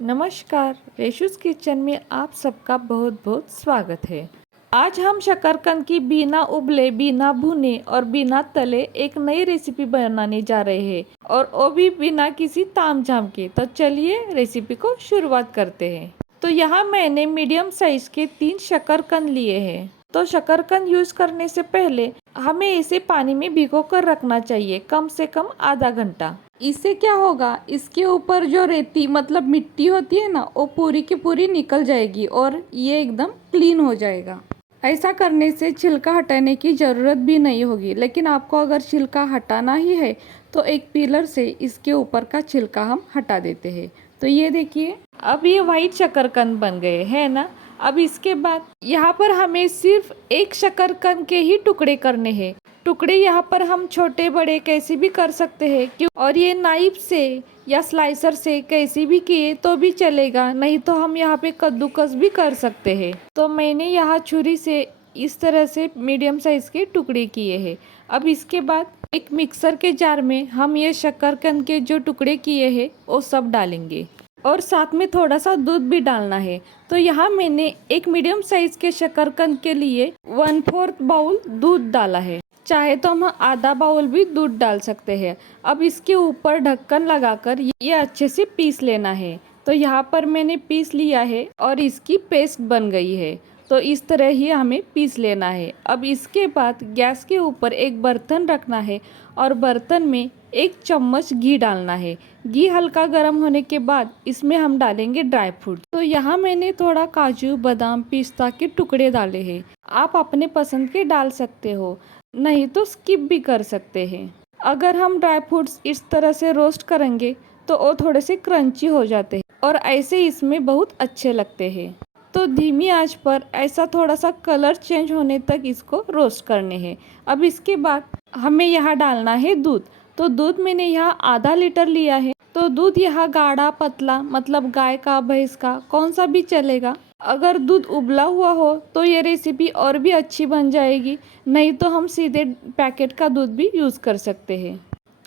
नमस्कार, रेशूज़ किचन में आप सबका बहुत बहुत स्वागत है। आज हम शकरकंद की बिना उबले, बिना भुने और बिना तले एक नई रेसिपी बनाने जा रहे हैं और वो भी बिना किसी तामझाम के। तो चलिए रेसिपी को शुरुआत करते हैं। तो यहाँ मैंने मीडियम साइज के 3 शकरकंद लिए हैं। तो शकरकंद यूज़ करने से पहले हमें इसे पानी में भिगो कर रखना चाहिए, कम से कम आधा घंटा। इससे क्या होगा, इसके ऊपर जो रेती मतलब मिट्टी होती है ना, वो पूरी की पूरी निकल जाएगी और ये एकदम क्लीन हो जाएगा। ऐसा करने से छिलका हटाने की ज़रूरत भी नहीं होगी। लेकिन आपको अगर छिलका हटाना ही है तो एक पीलर से इसके ऊपर का छिलका हम हटा देते हैं। तो ये देखिए, अब ये वाइट शकरकंद बन गए हैं ना। अब इसके बाद यहाँ पर हमें सिर्फ एक शकरकंद के ही टुकड़े करने हैं। टुकड़े यहाँ पर हम छोटे बड़े कैसे भी कर सकते हैं क्यों, और ये नाइफ से या स्लाइसर से कैसे भी किए तो भी चलेगा, नहीं तो हम यहाँ पे कद्दूकस भी कर सकते हैं। तो मैंने यहाँ छुरी से इस तरह से मीडियम साइज के टुकड़े किए हैं। अब इसके बाद एक मिक्सर के जार में हम ये शकरकंद के जो टुकड़े किए हैं वो सब डालेंगे और साथ में थोड़ा सा दूध भी डालना है। तो यहाँ मैंने एक मीडियम साइज के शकरकंद के लिए 1/4 बाउल दूध डाला है। चाहे तो हम आधा बाउल भी दूध डाल सकते हैं। अब इसके ऊपर ढक्कन लगाकर ये अच्छे से पीस लेना है। तो यहाँ पर मैंने पीस लिया है और इसकी पेस्ट बन गई है। तो इस तरह ही हमें पीस लेना है। अब इसके बाद गैस के ऊपर एक बर्तन रखना है और बर्तन में 1 चम्मच घी डालना है। घी हल्का गर्म होने के बाद इसमें हम डालेंगे ड्राई फ्रूट। तो यहाँ मैंने थोड़ा काजू, बादाम, पिस्ता के टुकड़े डाले हैं। आप अपने पसंद के डाल सकते हो, नहीं तो स्किप भी कर सकते हैं। अगर हम ड्राई फ्रूट्स इस तरह से रोस्ट करेंगे तो वो थोड़े से क्रंची हो जाते हैं और ऐसे इसमें बहुत अच्छे लगते हैं। तो धीमी आंच पर ऐसा थोड़ा सा कलर चेंज होने तक इसको रोस्ट करने हैं। अब इसके बाद हमें यहाँ डालना है दूध। तो दूध मैंने यहाँ आधा लीटर लिया है। तो दूध यहाँ गाढ़ा पतला मतलब गाय का, भैंस का, कौन सा भी चलेगा। अगर दूध उबला हुआ हो तो ये रेसिपी और भी अच्छी बन जाएगी, नहीं तो हम सीधे पैकेट का दूध भी यूज़ कर सकते हैं।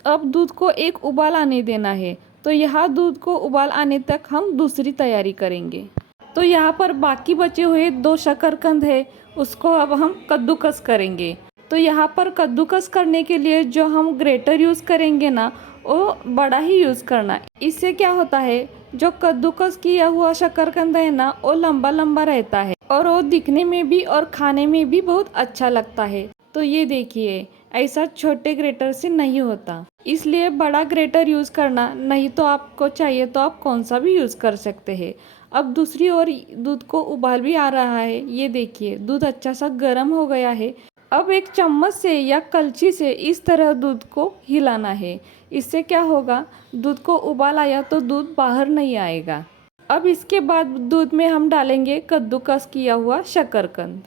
अब दूध को एक उबाल आने देना है। तो यहाँ दूध को उबाल आने तक हम दूसरी तैयारी करेंगे। तो यहाँ पर बाकी बचे हुए 2 शकरकंद है, उसको अब हम कद्दूकस करेंगे। तो यहाँ पर कद्दूकस करने के लिए जो हम ग्रेटर यूज़ करेंगे ना, वो बड़ा ही यूज़ करना। इससे क्या होता है, जो कद्दूकस किया हुआ शकरकंद है ना, वो लंबा लंबा रहता है और वो दिखने में भी और खाने में भी बहुत अच्छा लगता है। तो ये देखिए, ऐसा छोटे ग्रेटर से नहीं होता, इसलिए बड़ा ग्रेटर यूज़ करना। नहीं तो आपको चाहिए तो आप कौन सा भी यूज़ कर सकते हैं। अब दूसरी ओर दूध को उबाल भी आ रहा है। ये देखिए, दूध अच्छा सा गर्म हो गया है। अब एक चम्मच से या कलछी से इस तरह दूध को हिलाना है। इससे क्या होगा, दूध को उबाल आया तो दूध बाहर नहीं आएगा। अब इसके बाद दूध में हम डालेंगे कद्दूकस किया हुआ शकरकंद।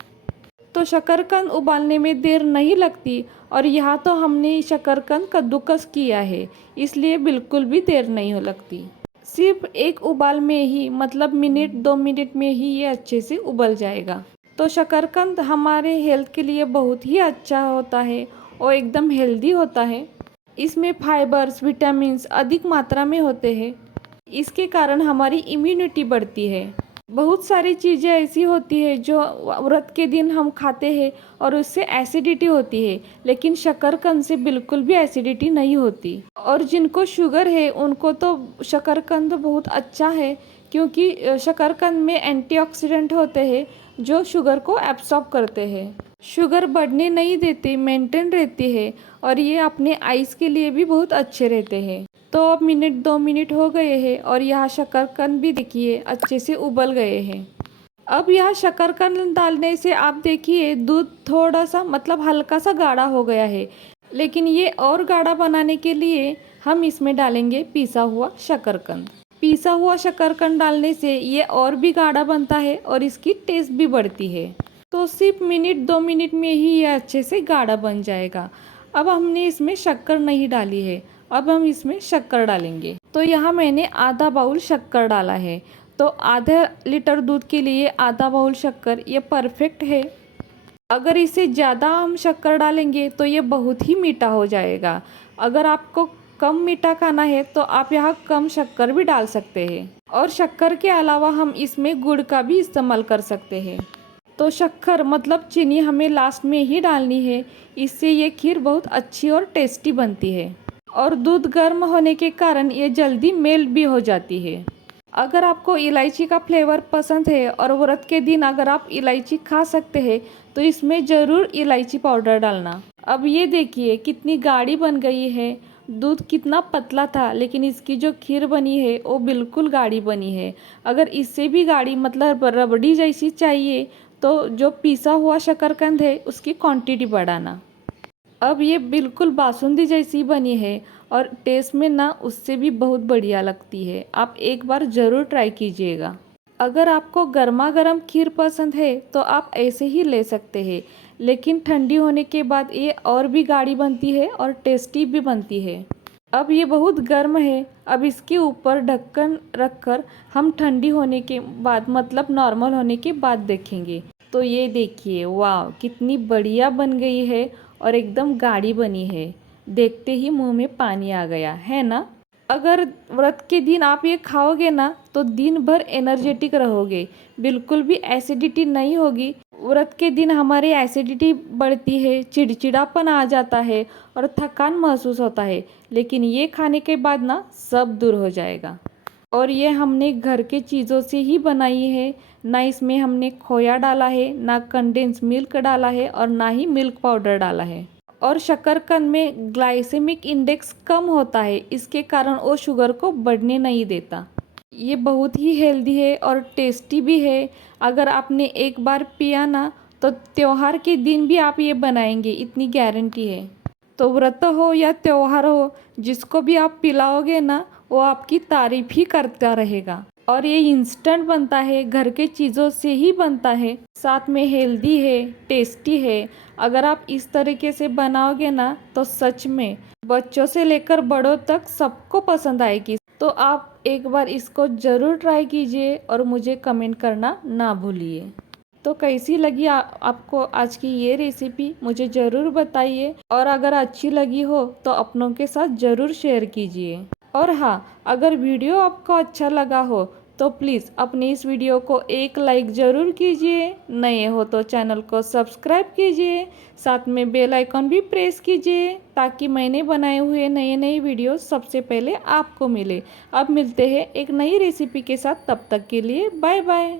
तो शकरकंद उबालने में देर नहीं लगती और यहाँ तो हमने शकरकंद कद्दूकस किया है, इसलिए बिल्कुल भी देर नहीं लगती। सिर्फ एक उबाल में ही मतलब मिनट 2 मिनट में ही ये अच्छे से उबल जाएगा। तो शकरकंद हमारे हेल्थ के लिए बहुत ही अच्छा होता है और एकदम हेल्दी होता है। इसमें फाइबर्स, विटामिन्स अधिक मात्रा में होते हैं। इसके कारण हमारी इम्यूनिटी बढ़ती है। बहुत सारी चीज़ें ऐसी होती है जो व्रत के दिन हम खाते हैं और उससे एसिडिटी होती है, लेकिन शकरकंद से बिल्कुल भी एसिडिटी नहीं होती। और जिनको शुगर है उनको तो शकरकंद बहुत अच्छा है, क्योंकि शकरकंद में एंटीऑक्सीडेंट होते हैं जो शुगर को एब्सॉर्ब करते हैं। शुगर बढ़ने नहीं देते, मेंटेन रहती है और ये अपने आइज़ के लिए भी बहुत अच्छे रहते हैं। तो अब मिनट 2 मिनट हो गए हैं और यहाँ शकरकंद भी देखिए अच्छे से उबल गए हैं। अब यहाँ शकरकंद डालने से आप देखिए दूध थोड़ा सा मतलब हल्का सा गाढ़ा हो गया है, लेकिन ये और गाढ़ा बनाने के लिए हम इसमें डालेंगे पिसा हुआ शकरकंद। पिसा हुआ शकरकंद डालने से ये और भी गाढ़ा बनता है और इसकी टेस्ट भी बढ़ती है। तो सिर्फ मिनट 2 मिनट में ही ये अच्छे से गाढ़ा बन जाएगा। अब हमने इसमें शक्कर नहीं डाली है, अब हम इसमें शक्कर डालेंगे। तो यहाँ मैंने आधा बाउल शक्कर डाला है। तो आधा लीटर दूध के लिए आधा बाउल शक्कर ये परफेक्ट है। अगर इससे ज़्यादा हम शक्कर डालेंगे तो ये बहुत ही मीठा हो जाएगा। अगर आपको कम मीठा खाना है तो आप यहाँ कम शक्कर भी डाल सकते हैं, और शक्कर के अलावा हम इसमें गुड़ का भी इस्तेमाल कर सकते हैं। तो शक्कर मतलब चीनी हमें लास्ट में ही डालनी है, इससे ये खीर बहुत अच्छी और टेस्टी बनती है। और दूध गर्म होने के कारण ये जल्दी मेल्ट भी हो जाती है। अगर आपको इलायची का फ्लेवर पसंद है और व्रत के दिन अगर आप इलायची खा सकते हैं तो इसमें ज़रूर इलायची पाउडर डालना। अब ये देखिए कितनी गाढ़ी बन गई है। दूध कितना पतला था लेकिन इसकी जो खीर बनी है वो बिल्कुल गाढ़ी बनी है। अगर इससे भी गाढ़ी मतलब रबड़ी जैसी चाहिए तो जो पिसा हुआ शकरकंद है उसकी क्वांटिटी बढ़ाना। अब ये बिल्कुल बासुंदी जैसी बनी है और टेस्ट में ना उससे भी बहुत बढ़िया लगती है। आप एक बार ज़रूर ट्राई कीजिएगा। अगर आपको गर्मा गर्म खीर पसंद है तो आप ऐसे ही ले सकते हैं, लेकिन ठंडी होने के बाद ये और भी गाढ़ी बनती है और टेस्टी भी बनती है। अब ये बहुत गर्म है। अब इसके ऊपर ढक्कन रखकर हम ठंडी होने के बाद मतलब नॉर्मल होने के बाद देखेंगे। तो ये देखिए, वाह कितनी बढ़िया बन गई है और एकदम गाढ़ी बनी है। देखते ही मुंह में पानी आ गया है ना। अगर व्रत के दिन आप ये खाओगे ना तो दिन भर एनर्जेटिक रहोगे, बिल्कुल भी एसिडिटी नहीं होगी। व्रत के दिन हमारी एसिडिटी बढ़ती है, चिड़चिड़ापन आ जाता है और थकान महसूस होता है, लेकिन ये खाने के बाद ना सब दूर हो जाएगा। और ये हमने घर के चीज़ों से ही बनाई है, ना इसमें हमने खोया डाला है, ना कंडेंस मिल्क डाला है और ना ही मिल्क पाउडर डाला है। और शकरकंद में ग्लाइसेमिक इंडेक्स कम होता है, इसके कारण वो शुगर को बढ़ने नहीं देता। ये बहुत ही हेल्दी है और टेस्टी भी है। अगर आपने एक बार पिया ना तो त्योहार के दिन भी आप ये बनाएंगे, इतनी गारंटी है। तो व्रत हो या त्योहार हो, जिसको भी आप पिलाओगे ना वो आपकी तारीफ ही करता रहेगा। और ये इंस्टेंट बनता है, घर के चीज़ों से ही बनता है, साथ में हेल्दी है, टेस्टी है। अगर आप इस तरीके से बनाओगे ना तो सच में बच्चों से लेकर बड़ों तक सबको पसंद आएगी। तो आप एक बार इसको ज़रूर ट्राई कीजिए और मुझे कमेंट करना ना भूलिए। तो कैसी लगी आपको आज की ये रेसिपी मुझे ज़रूर बताइए, और अगर अच्छी लगी हो तो अपनों के साथ ज़रूर शेयर कीजिए। और हाँ, अगर वीडियो आपको अच्छा लगा हो तो प्लीज़ अपनी इस वीडियो को एक लाइक ज़रूर कीजिए। नए हो तो चैनल को सब्सक्राइब कीजिए, साथ में बेल आइकॉन भी प्रेस कीजिए ताकि मैंने बनाए हुए नए नए वीडियो सबसे पहले आपको मिले। अब मिलते हैं एक नई रेसिपी के साथ, तब तक के लिए बाय बाय।